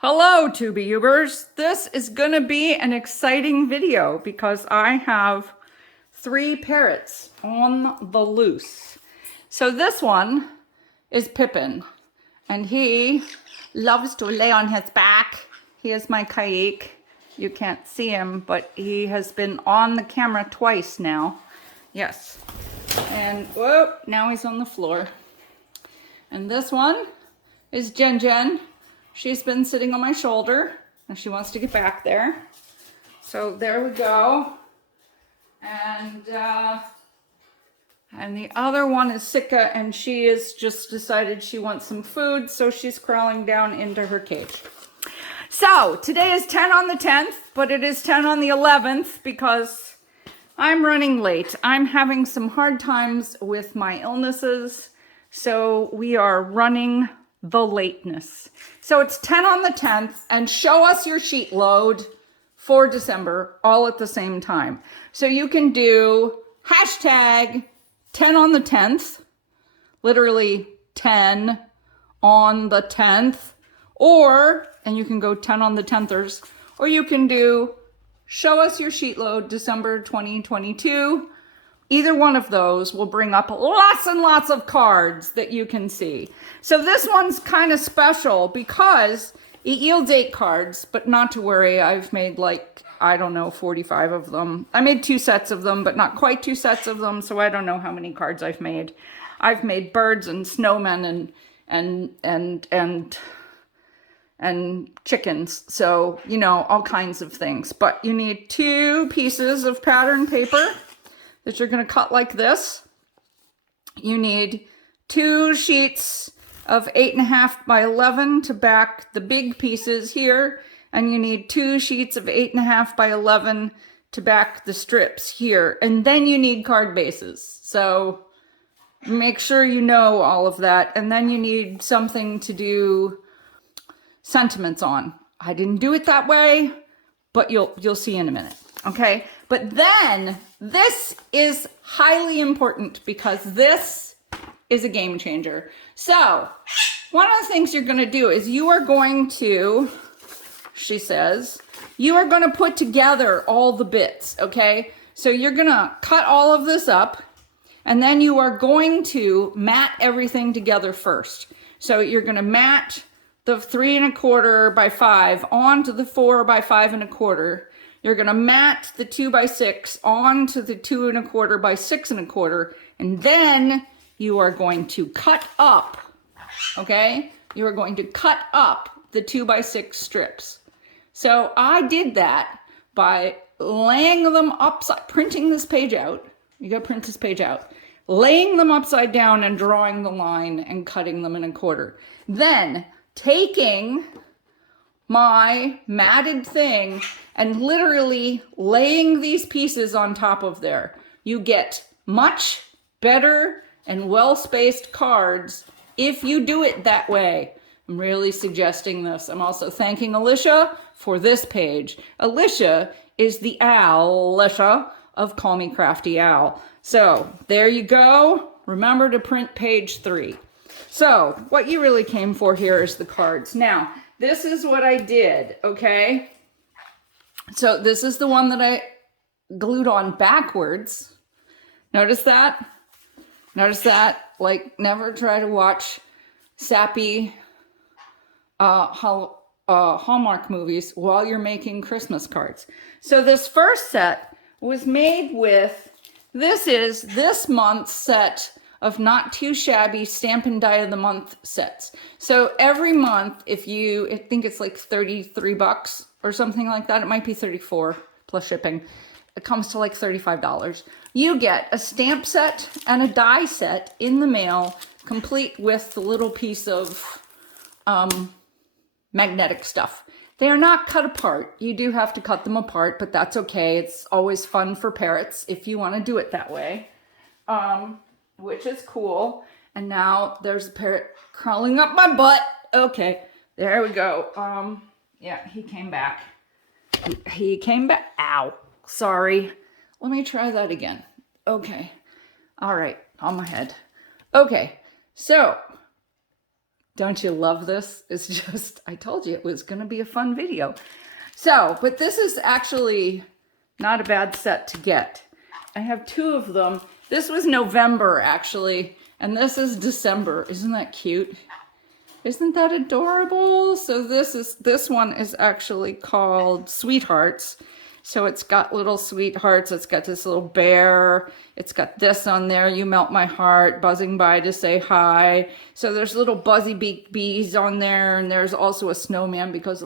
Hello, Tubeyubers. This is gonna be an exciting video because I have 3 parrots on the loose. So this one is Pippin, and he loves to lay on his back. He is my kayik. You can't see him, but he has been on the camera twice now. Yes. And whoa, now he's on the floor. And this one is Jen. She's been sitting on my shoulder and she wants to get back there. So there we go. And the other one is Sika, and she has just decided she wants some food, so she's crawling down into her cage. So today is 10 on the 10th, but it is 10 on the 11th because I'm running late. I'm having some hard times with my illnesses, so we are running the lateness. So it's 10 on the 10th, and show us your sheet load for December all at the same time. So you can do hashtag 10 on the 10th, literally 10 on the 10th, and you can go 10 on the 10thers, or you can do show us your sheet load December 2022. Either one of those will bring up lots and lots of cards that you can see. So this one's kind of special because it yields 8 cards, but not to worry, I've made like, I don't know, 45 of them. I made 2 sets of them, but not quite 2 sets of them, so I don't know how many cards I've made. I've made birds and snowmen and chickens, so, you know, all kinds of things. But you need 2 pieces of pattern paper that you're going to cut like this. You need 2 sheets of 8.5 by 11 to back the big pieces here, and you need 2 sheets of 8.5 by 11 to back the strips here, and then you need card bases. So make sure you know all of that, and then you need something to do sentiments on. I didn't do it that way, but you'll see in a minute. Okay, but then this is highly important because this is a game changer. So one of the things you're going to do is you are going to, she says, you are going to put together all the bits. Okay, so you're going to cut all of this up, and then you are going to mat everything together first. So you're going to mat the 3 1/4 by 5 onto the 4 by 5 1/4. You're going to mat the 2 by 6 onto the 2 1/4 by 6 1/4, and then you are going to cut up, okay? You are going to cut up the 2 by 6 strips. So I did that by laying them upside, printing this page out. You got to print this page out. Laying them upside down and drawing the line and cutting them in 1/4. Then taking my matted thing and literally laying these pieces on top of there. You get much better and well-spaced cards if you do it that way. I'm really suggesting this. I'm also thanking Alicia for this page. Alicia is the Alicia of Call Me Crafty Owl. So there you go. Remember to print page 3. So what you really came for here is the cards. Now, this is what I did, okay? So this is the one that I glued on backwards. Notice that? Notice that? Like, never try to watch sappy Hallmark movies while you're making Christmas cards. So this first set was made with, this is this month's set of not too shabby Stampin' Die of the Month sets. So every month, if you, I think it's like $33 or something like that. It might be 34 plus shipping. It comes to like $35. You get a stamp set and a die set in the mail, complete with the little piece of magnetic stuff. They are not cut apart. You do have to cut them apart, but that's okay. It's always fun for parrots if you want to do it that way. Which is cool. And now there's a parrot crawling up my butt. Okay, there we go. Yeah, he came back. He came back. Ow, sorry. Let me try that again. Okay, all right, on my head. Okay, so Don't you love this? It's just, I told you it was going to be a fun video. So, but this is actually not a bad set to get. I have 2 of them. This was November, actually, and this is December. Isn't that cute? Isn't that adorable? So this one is actually called Sweethearts. So it's got little sweethearts. It's got this little bear. It's got this on there. You melt my heart, buzzing by to say hi. So there's little buzzy bees on there. And there's also a snowman because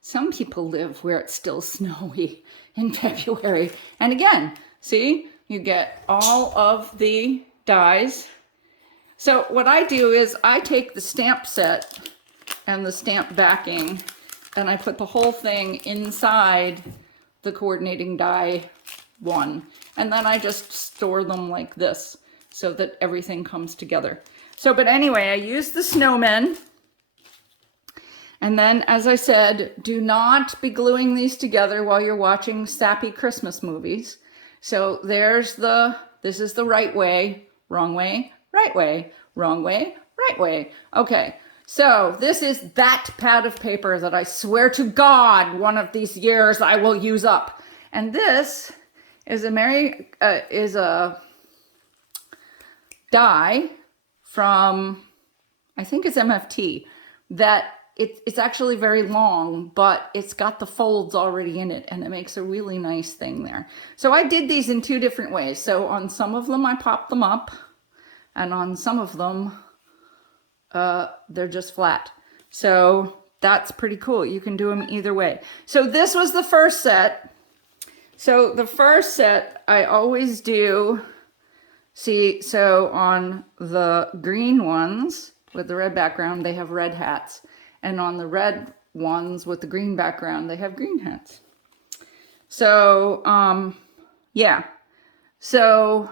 some people live where it's still snowy in February. And again, see, you get all of the dies. So what I do is I take the stamp set and the stamp backing and I put the whole thing inside the coordinating die one. And then I just store them like this so that everything comes together. So, but anyway, I use the snowmen. And then, as I said, do not be gluing these together while you're watching sappy Christmas movies. So there's this is the right way, wrong way, right way, wrong way, right way. Okay. So this is that pad of paper that I swear to God, one of these years I will use up. And this is a die from, I think it's MFT, that it's actually very long, but it's got the folds already in it, and it makes a really nice thing there. So I did these in 2 different ways. So on some of them I popped them up, and on some of them they're just flat. So that's pretty cool. You can do them either way. So this was the first set. So the first set I always do, see, so on the green ones with the red background, they have red hats. And on the red ones with the green background, they have green hats. So, yeah. So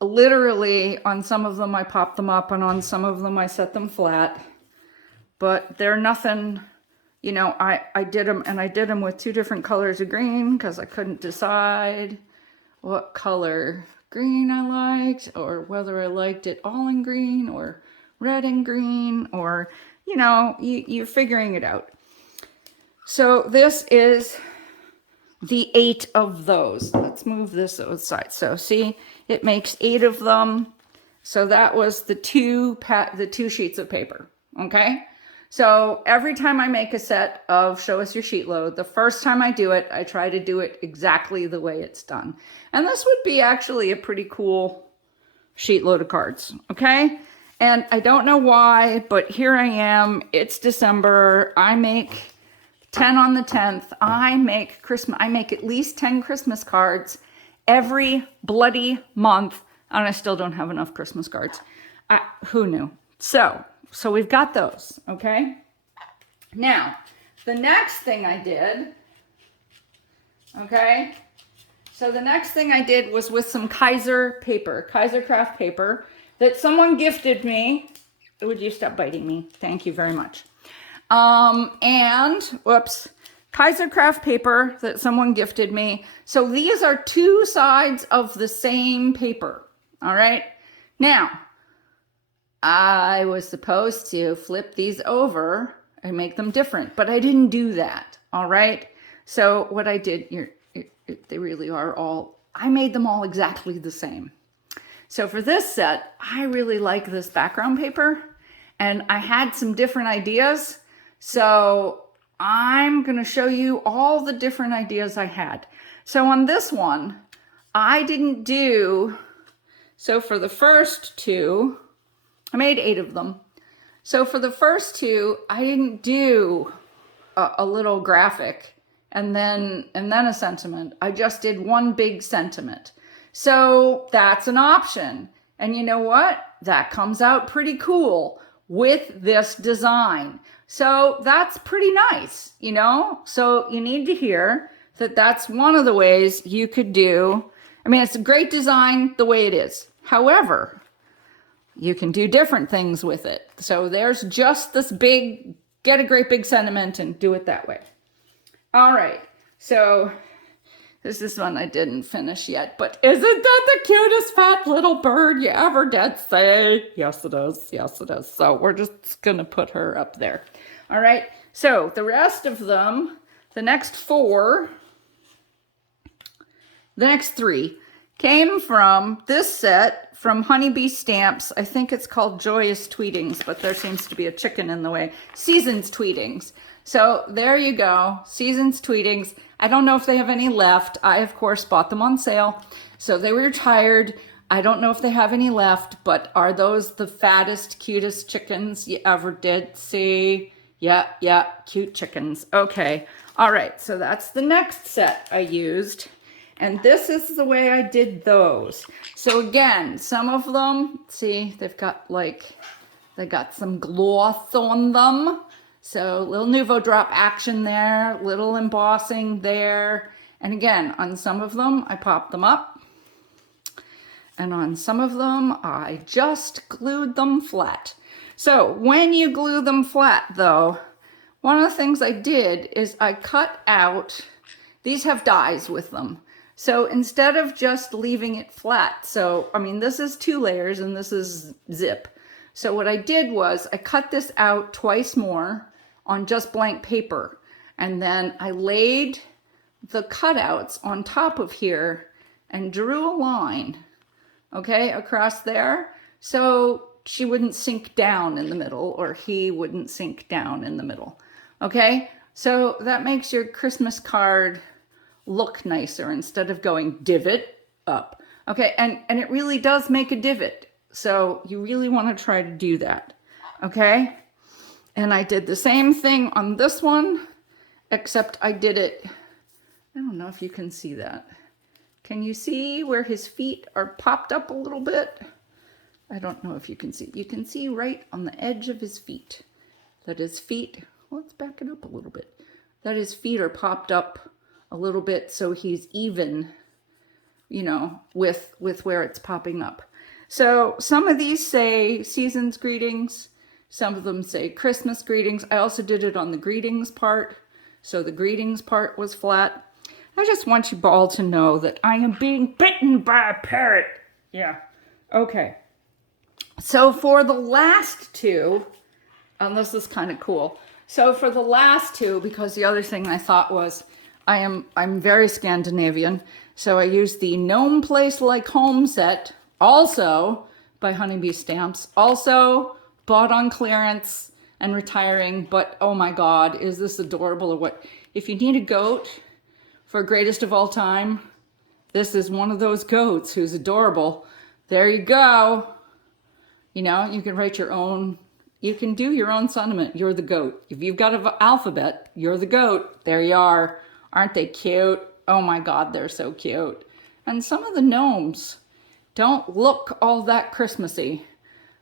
literally on some of them I pop them up and on some of them I set them flat, but they're nothing, you know, I did them, and I did them with 2 different colors of green because I couldn't decide what color green I liked, or whether I liked it all in green or red and green, or, you know, you're figuring it out. So this is the 8 of those. Let's move this aside. So see, it makes 8 of them. So that was the 2 sheets of paper. Okay. So every time I make a set of Show Us Your Sheet Load, the first time I do it, I try to do it exactly the way it's done. And this would be actually a pretty cool sheet load of cards. Okay. And I don't know why, but here I am. It's December. I make 10 on the 10th. I make at least 10 Christmas cards every bloody month, and I still don't have enough Christmas cards. Who knew? So we've got those, okay? Now, the next thing I did, okay? So the next thing I did was with some Kaisercaft paper that someone gifted me. Would you stop biting me? Thank you very much. And, whoops, Kaisercaft paper that someone gifted me. So these are 2 sides of the same paper, all right? Now, I was supposed to flip these over and make them different, but I didn't do that, all right? So what I did, they really are all, I made them all exactly the same. So for this set, I really like this background paper, and I had some different ideas. So I'm going to show you all the different ideas I had. So on this one, I didn't do, so for the first 2, I made 8 of them. So for the first 2, I didn't do a little graphic and then a sentiment. I just did one big sentiment. So that's an option. And you know what? That comes out pretty cool with this design. So that's pretty nice, you know? So you need to hear that that's one of the ways you could do. I mean, it's a great design the way it is. However, you can do different things with it. So there's just this big, get a great big sentiment and do it that way. All right. So This is one I didn't finish yet, but isn't that the cutest fat little bird you ever did see? Yes, it is. Yes, it is. So we're just going to put her up there. All right. So the rest of them, the next four, the next three came from this set from HoneyBee Stamps. I think it's called Joyous Tweetings, but there seems to be a chicken in the way. Seasons Tweetings. So there you go. Seasons Tweetings. I don't know if they have any left. I, of course, bought them on sale. So they were retired. I don't know if they have any left, but are those the fattest, cutest chickens you ever did see? Yeah, cute chickens. Okay. All right. So that's the next set I used. And this is the way I did those. So again, some of them, see, they've got they got some gloss on them. So little Nouveau drop action there, little embossing there. And again, on some of them, I popped them up. And on some of them, I just glued them flat. So when you glue them flat though, one of the things I did is I cut out, these have dies with them. So instead of just leaving it flat, so, I mean, this is 2 layers and this is zip. So what I did was I cut this out twice more on just blank paper. And then I laid the cutouts on top of here and drew a line, okay, across there. So she wouldn't sink down in the middle, or he wouldn't sink down in the middle, okay? So that makes your Christmas card look nicer instead of going divot up. Okay, and it really does make a divot. So you really want to try to do that. Okay? And I did the same thing on this one, except I did it, I don't know if you can see that. Can you see where his feet are popped up a little bit? I don't know if you can see. You can see right on the edge of his feet that his feet, let's back it up a little bit, that his feet are popped up a little bit so he's even, you know, with where it's popping up. So some of these say season's greetings. Some of them say Christmas greetings. I also did it on the greetings part. So the greetings part was flat. I just want you all to know that I am being bitten by a parrot. Yeah. Okay. So for the last two, and this is kind of cool. So for the last two, because the other thing I thought was, I'm very Scandinavian, so I used the Gnome Place Like Home set, also by HoneyBee Stamps, also bought on clearance and retiring, but oh my God, is this adorable or what? If you need a goat for greatest of all time, this is one of those goats who's adorable. There you go. You know, you can write your own, you can do your own sentiment. You're the goat. If you've got an alphabet, you're the goat. There you are. Aren't they cute? Oh my God, they're so cute. And some of the gnomes don't look all that Christmassy,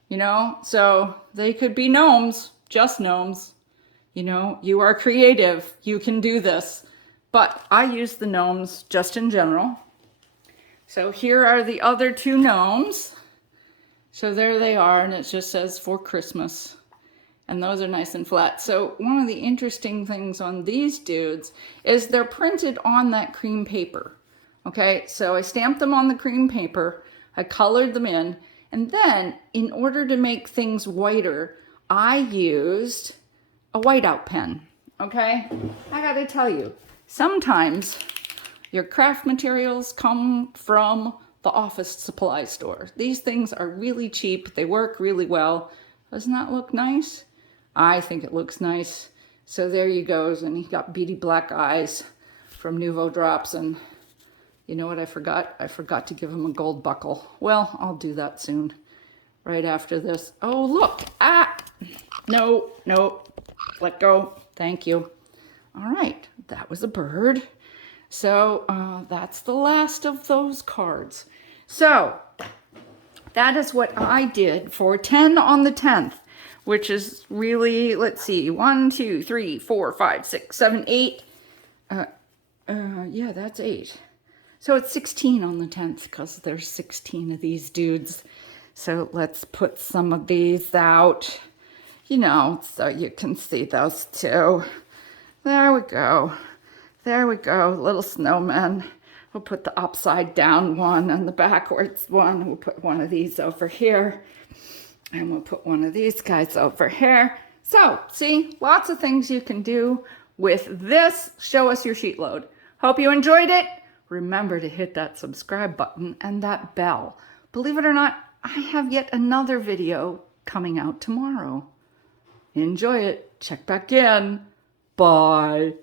you know? So they could be gnomes, just gnomes. You know, you are creative. You can do this. But I use the gnomes just in general. So here are the other 2 gnomes. So there they are, and it just says for Christmas. And those are nice and flat. So one of the interesting things on these dudes is they're printed on that cream paper. Okay, so I stamped them on the cream paper, I colored them in, and then in order to make things whiter, I used a whiteout pen. Okay, I gotta tell you, sometimes your craft materials come from the office supply store. These things are really cheap, they work really well. Doesn't that look nice? I think it looks nice. So there he goes, and he got beady black eyes from Nouveau drops, and you know what I forgot? I forgot to give him a gold buckle. Well, I'll do that soon, right after this. Oh, look, no, let go, thank you. All right, that was a bird. So that's the last of those cards. So that is what I did for 10 on the 10th. Which is really, let's see, 1, 2, 3, 4, 5, 6, 7, 8. Yeah, that's 8. So it's 16 on the 10th because there's 16 of these dudes. So let's put some of these out, you know, so you can see those too. There we go. There we go, little snowmen. We'll put the upside down one and the backwards one. We'll put one of these over here. And we'll put one of these guys over here. So, see, lots of things you can do with this. Show us your sheet load. Hope you enjoyed it. Remember to hit that subscribe button and that bell. Believe it or not, I have yet another video coming out tomorrow. Enjoy it. Check back in. Bye.